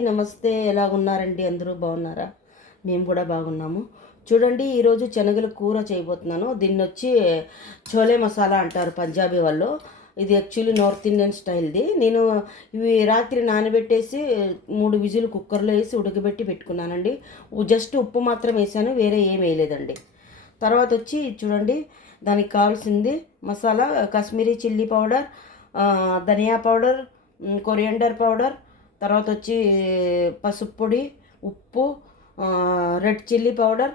నమస్తే, ఎలాగున్నారండి? అందరూ బాగున్నారా? మేము కూడా బాగున్నాము. చూడండి, ఈరోజు శనగల కూర చేయబోతున్నాను. దీన్ని వచ్చి చోలే మసాలా అంటారు పంజాబీ వాళ్ళు. ఇది యాక్చువల్లీ నార్త్ ఇండియన్ స్టైల్ది. నేను ఇవి రాత్రి నానబెట్టేసి 3 విజిల్ కుక్కర్లో వేసి ఉడకబెట్టి పెట్టుకున్నానండి. జస్ట్ ఉప్పు మాత్రం వేసాను, వేరే ఏం వేయలేదండి. తర్వాత వచ్చి చూడండి, దానికి కావాల్సింది మసాలా: కాశ్మీరీ చిల్లీ పౌడర్, ధనియా పౌడర్, కొరియండర్ పౌడర్, తర్వాత వచ్చి పసుపు పొడి, ఉప్పు, red chilli powder,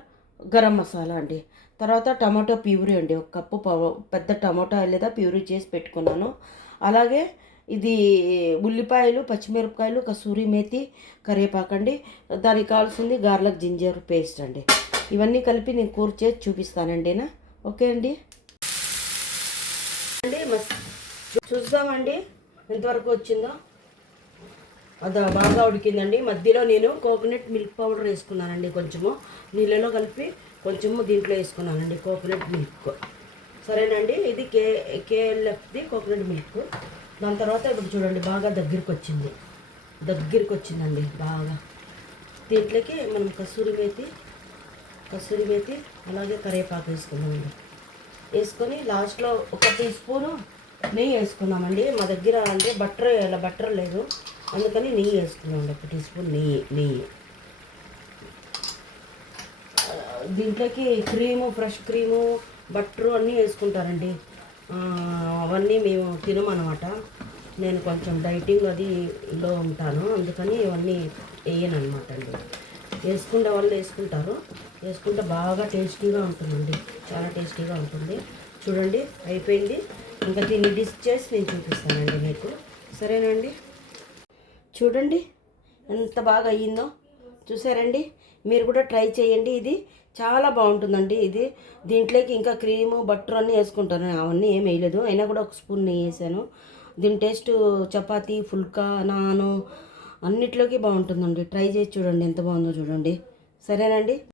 garam masala అండి. తర్వాత టమాటో ప్యూరీ అండి, ఒక కప్పు పెద్ద టమాటా లేదా ప్యూరీ చేసి పెట్టుకున్నాను. అలాగే ఇది ఉల్లిపాయలు, పచ్చిమిరపకాయలు, కసూరి మేతి, కరివేపాకండి. దానికి కావాల్సింది గార్లిక్ జింజర్ పేస్ట్ అండి. ఇవన్నీ కలిపి నేను కూర చేసి చూపిస్తానండి. ఓకే అండి. చూద్దామండి ఎంతవరకు వచ్చిందో. అది బాగా ఉడికిందండి. మధ్యలో నేను కోకోనట్ మిల్క్ పౌడర్ వేసుకున్నానండి. కొంచెము నీళ్ళలో కలిపి కొంచెము దీంట్లో వేసుకున్నానండి కోకోనట్ మిల్క్. సరేనండి, ఇది కేఎల్ఎఫ్ది కోకోనట్ మిల్క్. దాని తర్వాత ఇప్పుడు చూడండి, బాగా దగ్గరికి వచ్చిందండి బాగా. దీంట్లోకి మనం కసూరి మేతి అలాగే కరివేపాకు వేసుకున్నామండి. వేసుకొని లాస్ట్లో 1 టీ స్పూను నెయ్యి వేసుకున్నామండి. మా దగ్గర అంటే బట్టర్ లేదు, అందుకని నెయ్యి వేసుకున్నామండి. 1 టీ స్పూన్ నెయ్యి. దీంట్లోకి ఫ్రెష్ క్రీము, బట్టరు అన్నీ వేసుకుంటారండి. అవన్నీ మేము తినమన్నమాట. నేను కొంచెం డైటింగ్ అదిలో ఉంటాను, అందుకని ఇవన్నీ వేయనమాట అండి. వేసుకునే వాళ్ళు వేసుకుంటారు. వేసుకుంటే బాగా టేస్టీగా ఉంటుందండి, చాలా టేస్టీగా ఉంటుంది. చూడండి, అయిపోయింది. ఇంకా దీన్ని డిష్ చేసి నేను చూపిస్తానండి మీకు. సరేనండి, చూడండి ఎంత బాగా అయ్యిందో. చూసారండి, మీరు కూడా ట్రై చేయండి. ఇది చాలా బాగుంటుందండి. ఇది దీంట్లోకి ఇంకా క్రీము, బట్టర్ అన్నీ వేసుకుంటాను. అవన్నీ ఏం వేయలేదు, అయినా కూడా 1 స్పూన్ నెయ్యి వేసాను. దీని టేస్ట్ చపాతీ, ఫుల్కా, నాను అన్నిట్లోకి బాగుంటుందండి. ట్రై చేసి చూడండి, ఎంత బాగుందో చూడండి. సరేనండి.